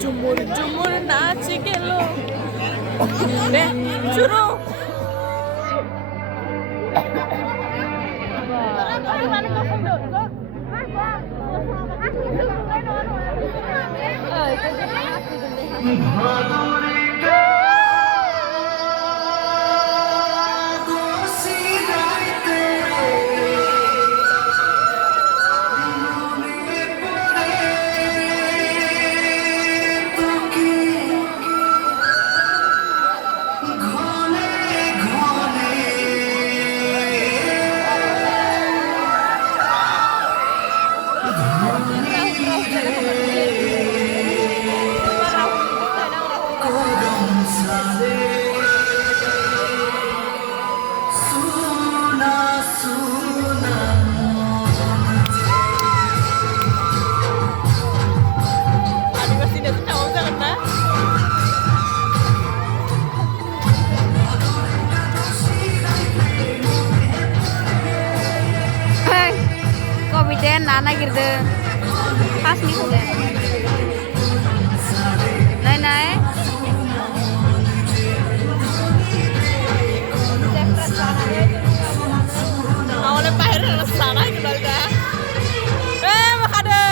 ঝুমুর ঝুমুর নাচ গেল শুরু na nagirdi pas nih udah naik awalnya pahir sana gitu dah makada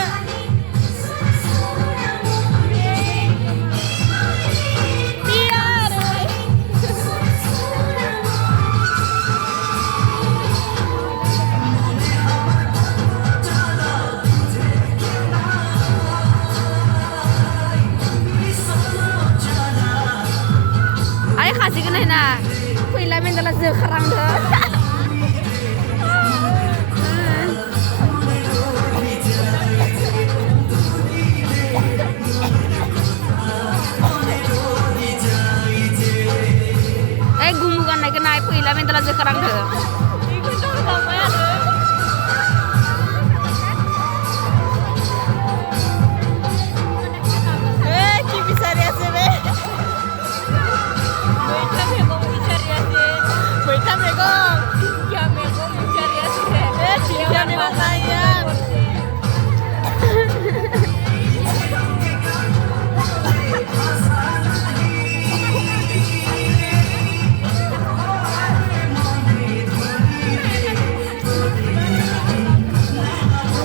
kasih kena na kuila mendala sekarang deh gumukan naik naik kuila mendala sekarang deh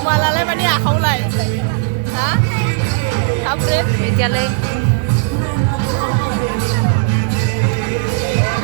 Malala mania không lại hả? Không biết. Đi chơi lên.